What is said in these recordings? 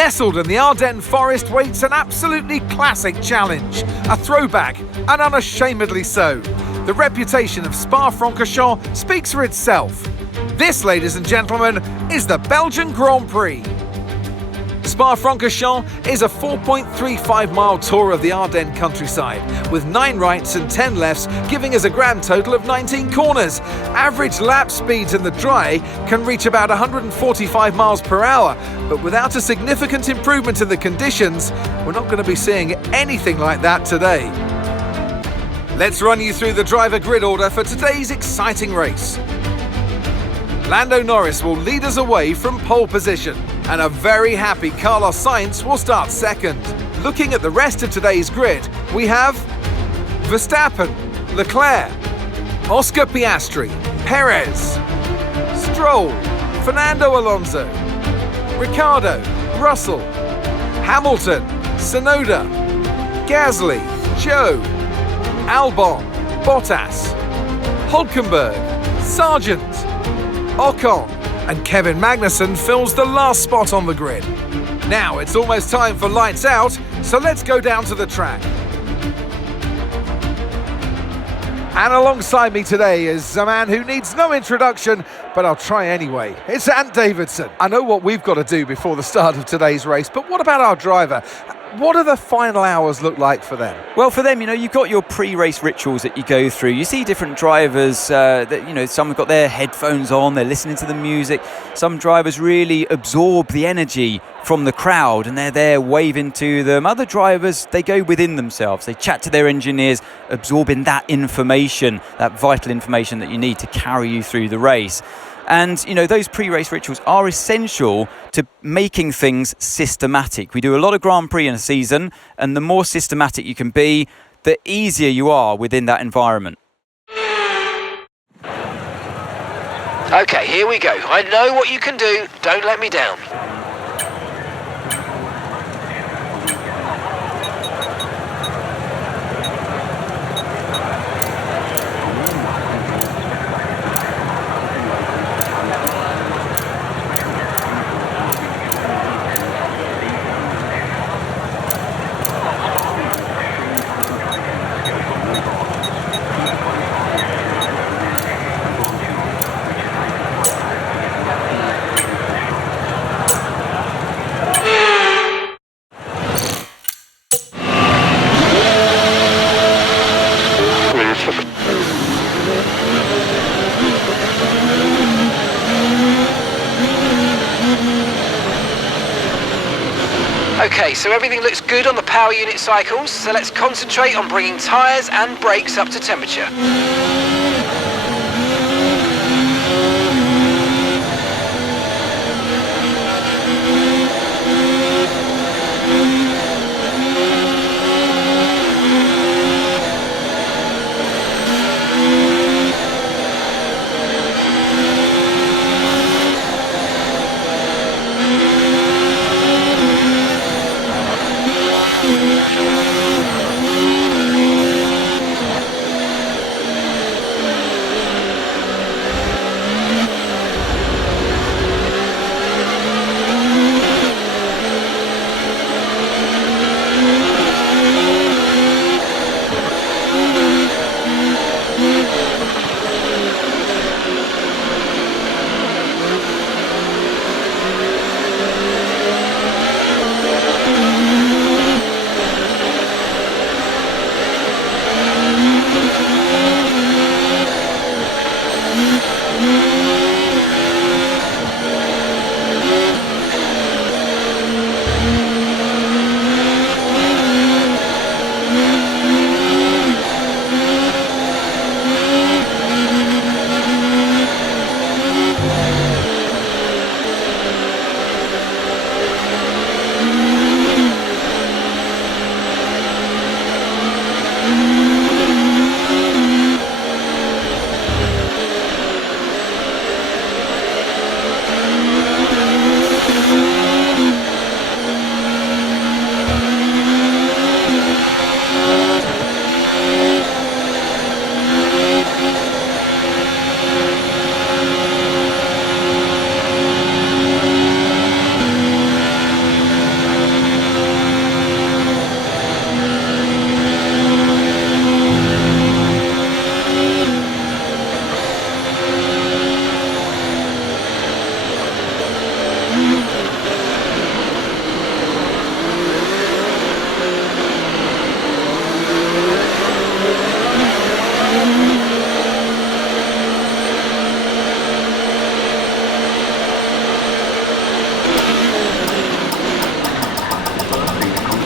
Nestled in the Ardennes forest waits an absolutely classic challenge, a throwback, and unashamedly so. The reputation of Spa-Francorchamps speaks for itself. This, ladies and gentlemen, is the Belgian Grand Prix. Spa-Francorchamps is a 4.35-mile tour of the Ardennes countryside, with 9 rights and 10 lefts, giving us a grand total of 19 corners. Average lap speeds in the dry can reach about 145 miles per hour, but without a significant improvement in the conditions, we're not going to be seeing anything like that today. Let's run you through the driver grid order for today's exciting race. Lando Norris will lead us away from pole position, and a very happy Carlos Sainz will start second. Looking at the rest of today's grid, we have Verstappen, Leclerc, Oscar Piastri, Perez, Stroll, Fernando Alonso, Ricciardo, Russell, Hamilton, Tsunoda, Gasly, Zhou, Albon, Bottas, Hülkenberg, Sargent, Ocon, and Kevin Magnussen fills the last spot on the grid. Now it's almost time for lights out, so let's go down to the track. And alongside me today is a man who needs no introduction, but I'll try anyway. It's Ant Davidson. I know what we've got to do before the start of today's race, but what about our driver? What do the final hours look like for them? Well, for them, you've got your pre-race rituals that you go through. You see different drivers that, some have got their headphones on, they're listening to the music. Some drivers really absorb the energy from the crowd and they're there waving to them. Other drivers, they go within themselves. They chat to their engineers, absorbing that information, that vital information that you need to carry you through the race. And, those pre-race rituals are essential to making things systematic. We do a lot of Grand Prix in a season, and the more systematic you can be, the easier you are within that environment. Okay, here we go. I know what you can do. Don't let me down. Okay, so everything looks good on the power unit cycles, so let's concentrate on bringing tyres and brakes up to temperature.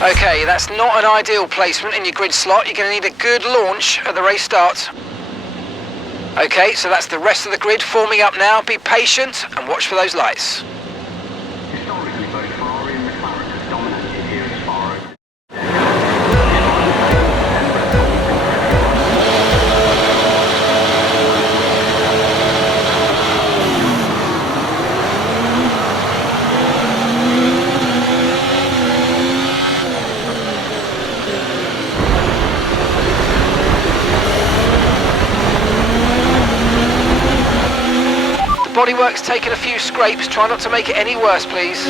Okay, that's not an ideal placement in your grid slot. You're going to need a good launch at the race start. Okay, so that's the rest of the grid forming up now. Be patient and watch for those lights. Historically, both Ferrari and McLaren have dominated here at Spa. Bodywork's taken a few scrapes. Try not to make it any worse, please.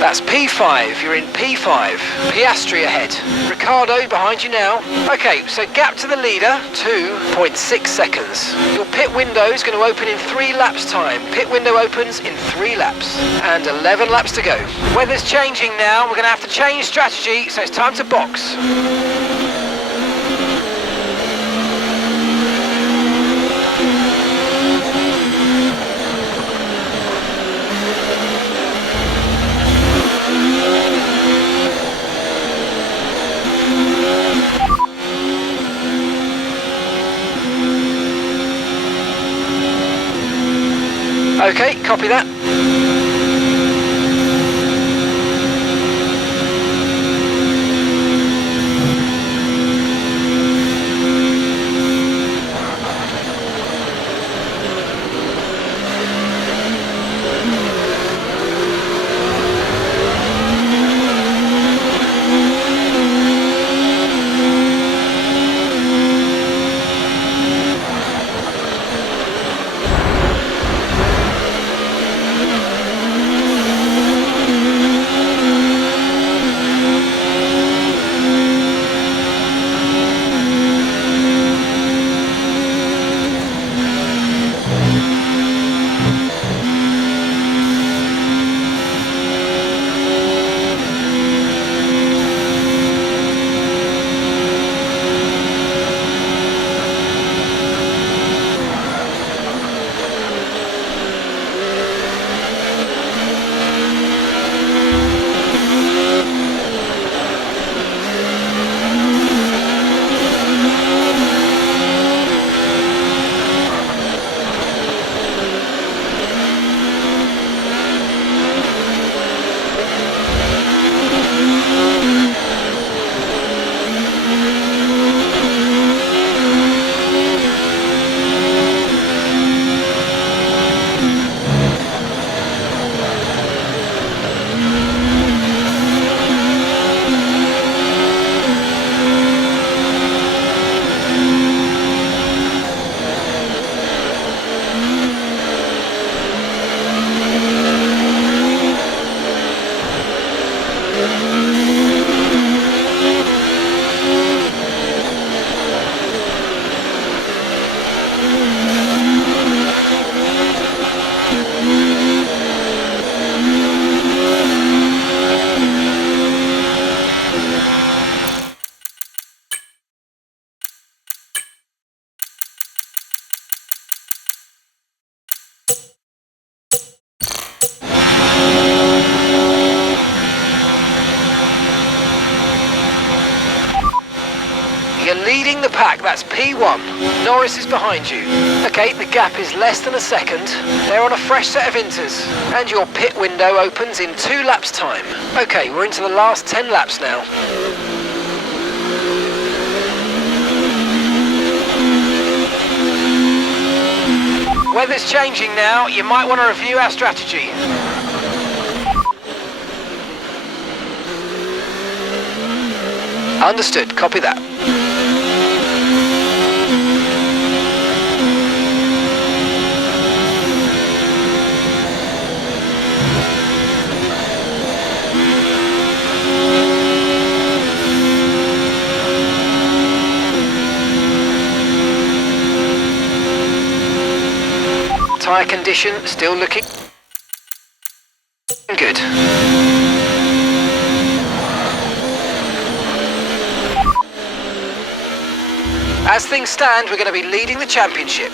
That's P5, you're in P5. Piastri ahead. Ricardo behind you now. Okay, so gap to the leader, 2.6 seconds. Your pit window is going to open in 3 laps time. Pit window opens in 3 laps. And 11 laps to go. Weather's changing now, we're going to have to change strategy, so it's time to box. Okay, copy that. pack, that's P1. Norris is behind you. Okay, the gap is less than a second. They're on a fresh set of inters. And your pit window opens in 2 laps' time. Okay, we're into the last 10 laps now. Weather's changing now. You might want to review our strategy. Understood, copy that. Tyre condition still looking good. As things stand, we're going to be leading the championship.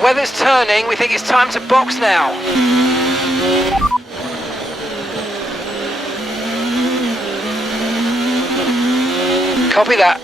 Weather's turning, we think it's time to box now. Copy that.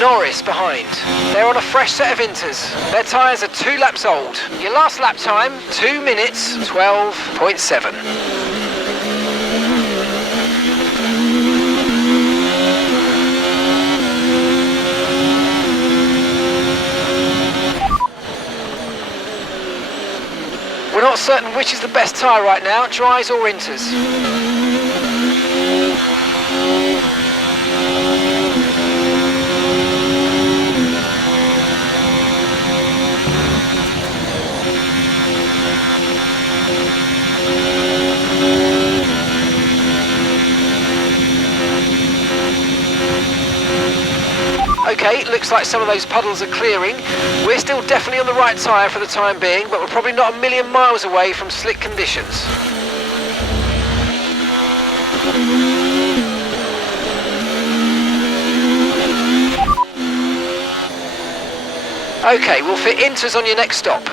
Norris behind. They're on a fresh set of inters. Their tyres are 2 laps old. Your last lap time, 2 minutes, 12.7. We're not certain which is the best tyre right now, dries or inters. Okay, looks like some of those puddles are clearing. We're still definitely on the right tyre for the time being, but we're probably not a million miles away from slick conditions. Okay, we'll fit inters on your next stop.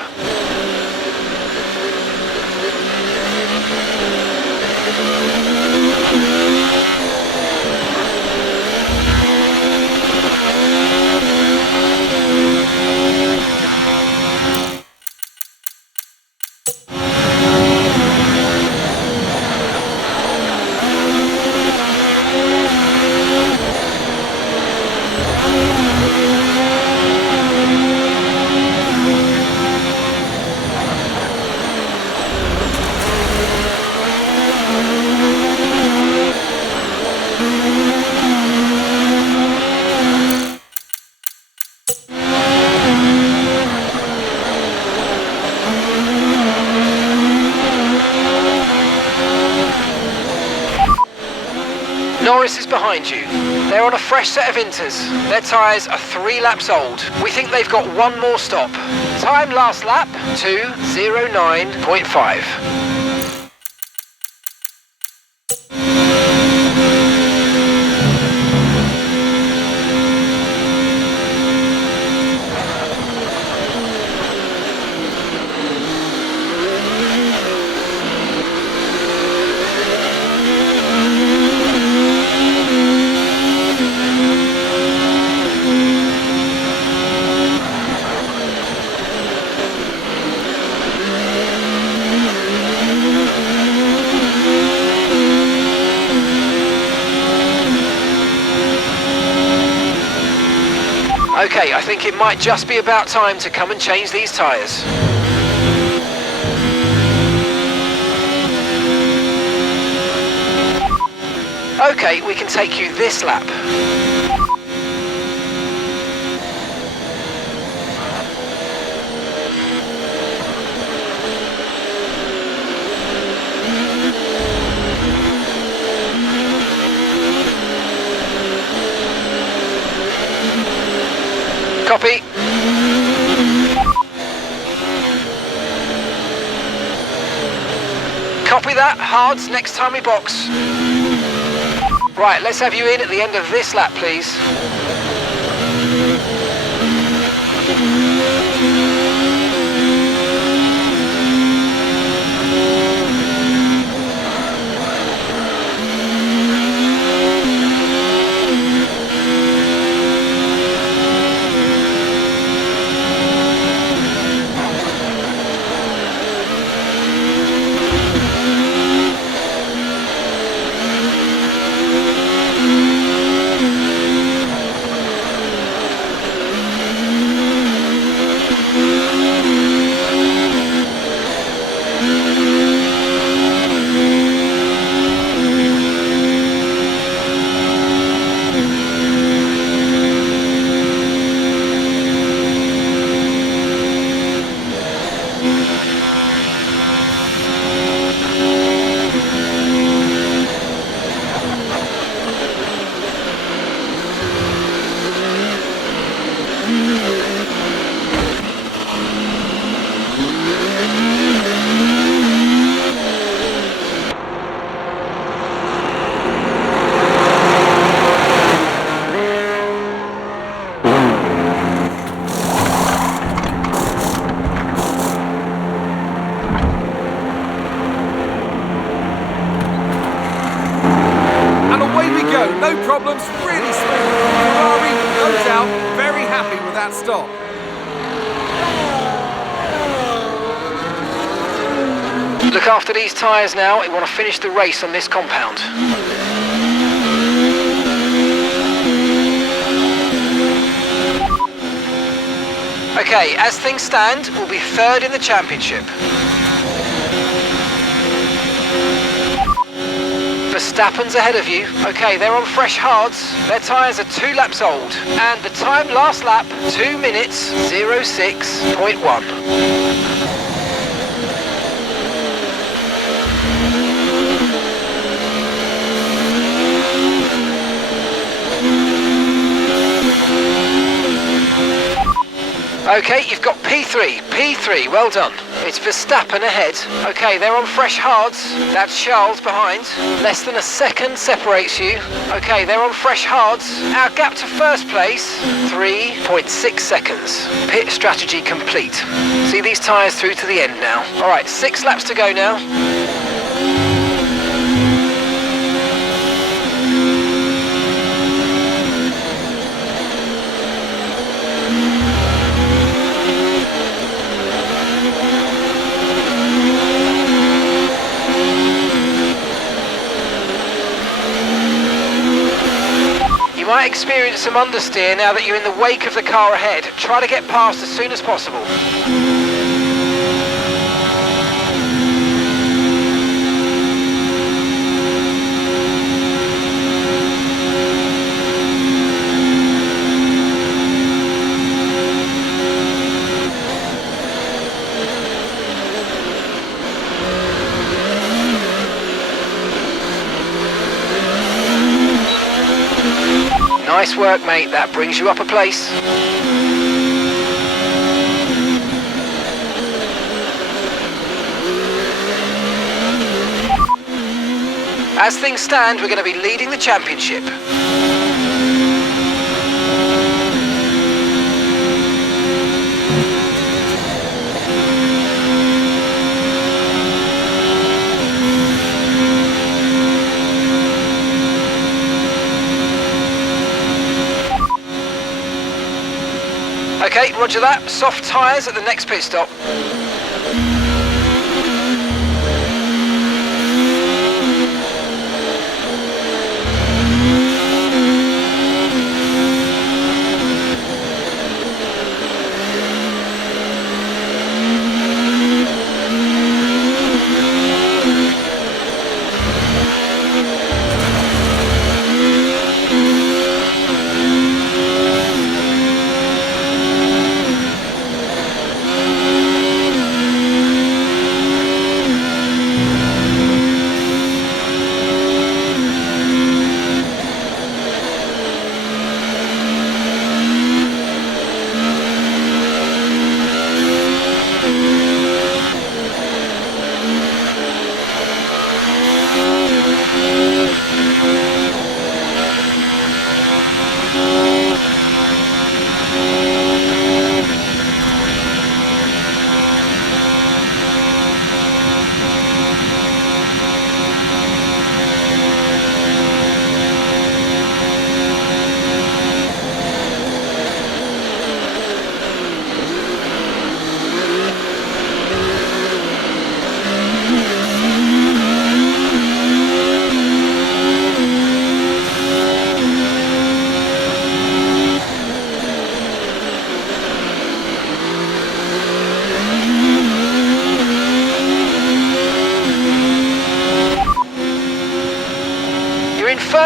Norris is behind you. They're on a fresh set of inters. Their tyres are 3 laps old. We think they've got 1 more stop. Time last lap, 2:09.5. Okay, I think it might just be about time to come and change these tyres. Okay, we can take you this lap. Copy. Copy that. Hards next time we box. Right, let's have you in at the end of this lap, please. No problems, really smooth. Ferrari, no doubt, very happy with that stop. Look after these tyres now. We want to finish the race on this compound. Okay, as things stand, we'll be third in the championship. Verstappen's ahead of you. Okay, they're on fresh hards. Their tyres are 2 laps old. And the time last lap, 2 minutes, 06.1. Okay, you've got P3, well done. It's Verstappen ahead. Okay, they're on fresh hards. That's Charles behind. Less than a second separates you. Okay, they're on fresh hards. Our gap to first place, 3.6 seconds. Pit strategy complete. See these tyres through to the end now. All right, 6 laps to go now. You might experience some understeer now that you're in the wake of the car ahead. Try to get past as soon as possible. Nice work, mate. That brings you up a place. As things stand, we're going to be leading the championship. Okay, roger that. Soft tyres at the next pit stop.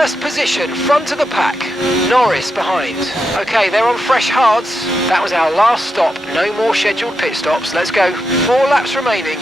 First position, front of the pack. Norris behind. Okay, they're on fresh hards. That was our last stop. No more scheduled pit stops. Let's go. 4 laps remaining.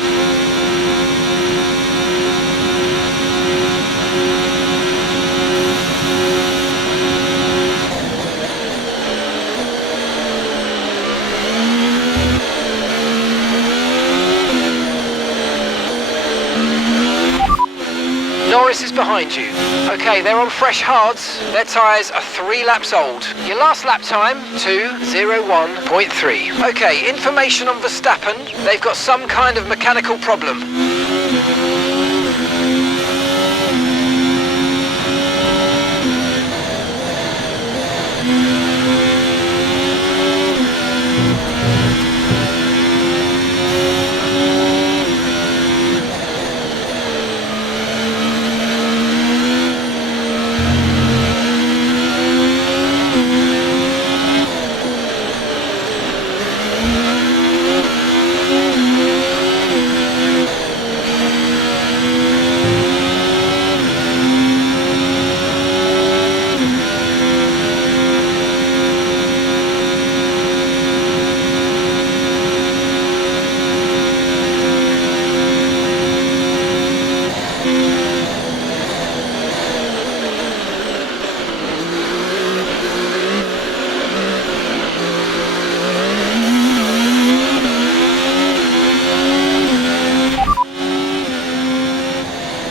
Norris is behind you. Okay, they're on fresh hards. Their tyres are 3 laps old. Your last lap time, 2:01.3. Okay, information on Verstappen. They've got some kind of mechanical problem.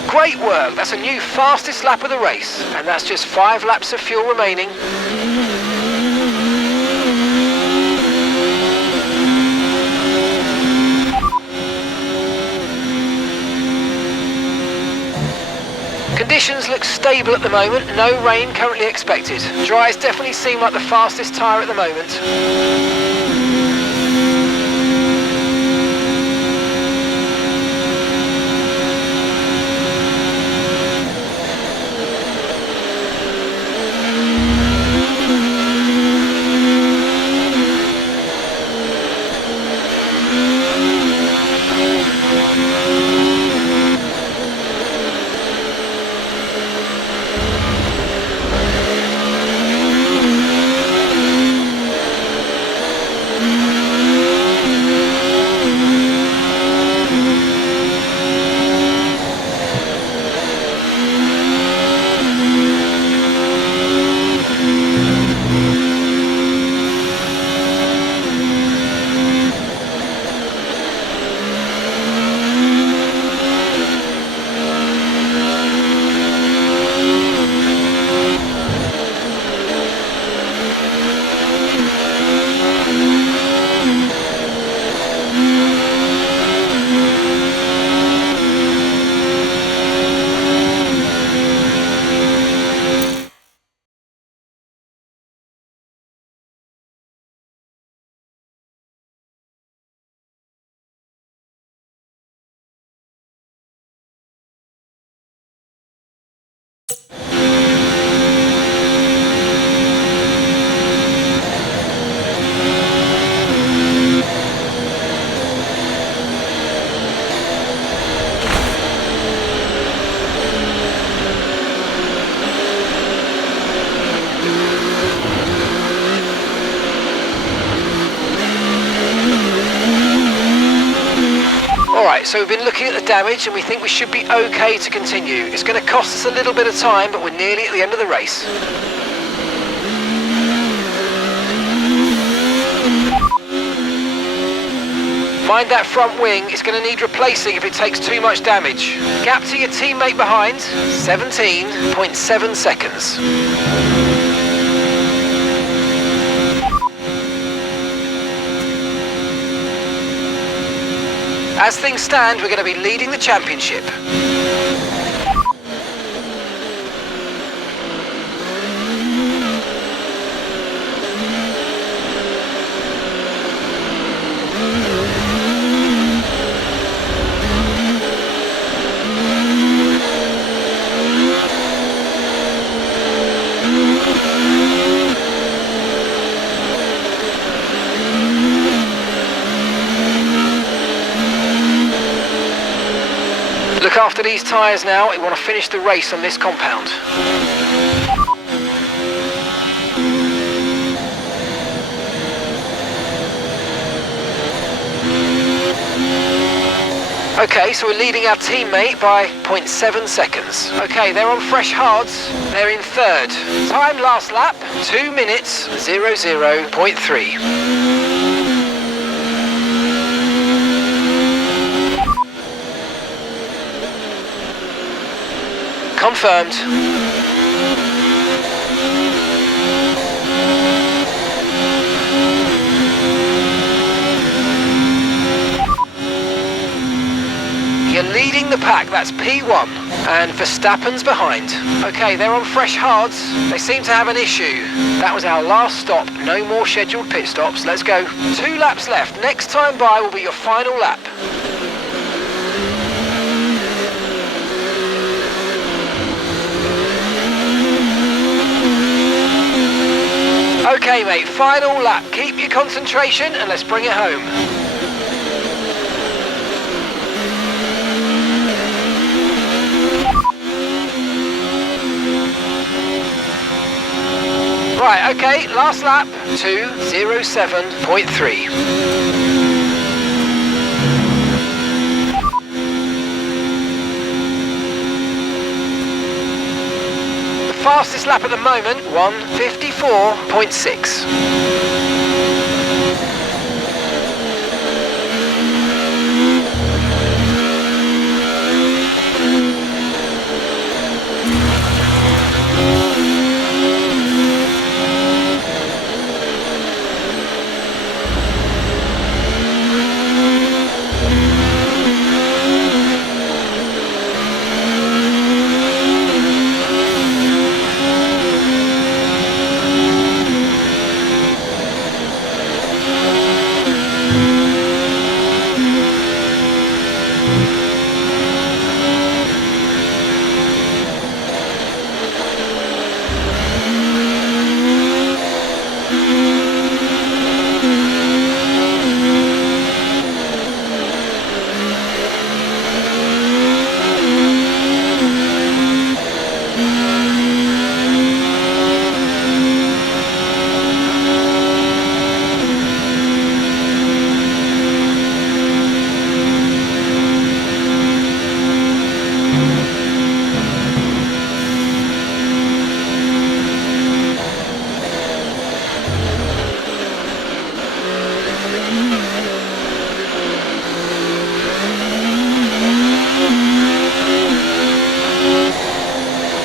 Great work, that's a new fastest lap of the race, and that's just 5 laps of fuel remaining. Conditions look stable at the moment, no rain currently expected. Dries definitely seem like the fastest tyre at the moment. Alright, so we've been looking at the damage and we think we should be okay to continue. It's going to cost us a little bit of time, but we're nearly at the end of the race. Mind that front wing, it's going to need replacing if it takes too much damage. Gap to your teammate behind, 17.7 seconds. As things stand, we're going to be leading the championship. Look after these tyres now, we want to finish the race on this compound. Okay, so we're leading our teammate by 0.7 seconds. Okay, they're on fresh hards. They're in third. Time last lap, 2 minutes, 00.3. Confirmed. You're leading the pack, that's P1, and Verstappen's behind. Okay, they're on fresh hards. They seem to have an issue. That was our last stop. No more scheduled pit stops. Let's go. 2 laps left. Next time by will be your final lap. Okay, mate, final lap. Keep your concentration and let's bring it home. Right, okay, last lap, 2:07.3. The fastest lap at the moment, 1:54.6.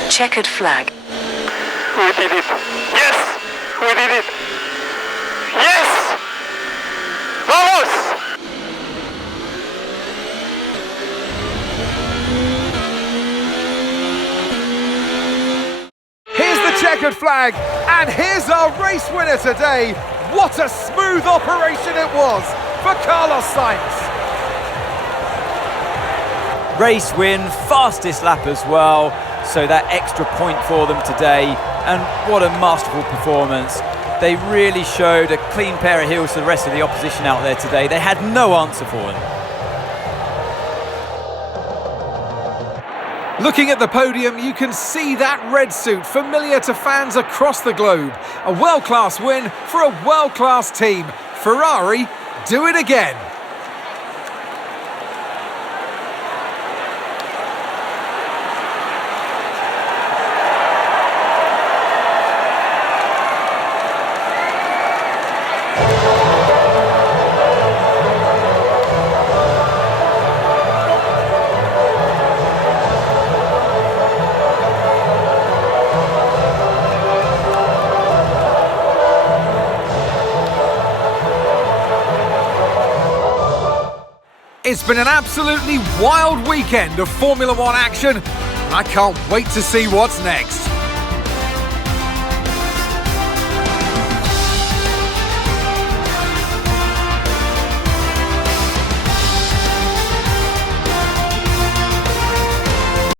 Checkered flag. We did it! Yes! We did it! Yes! Vamos! Here's the checkered flag, and here's our race winner today. What a smooth operation it was for Carlos Sainz. Race win, fastest lap as well, so that extra point for them today, and what a masterful performance. They really showed a clean pair of heels to the rest of the opposition out there today. They had no answer for them. Looking at the podium, you can see that red suit familiar to fans across the globe. A world-class win for a world-class team. Ferrari, do it again. It's been an absolutely wild weekend of Formula One action, and I can't wait to see what's next.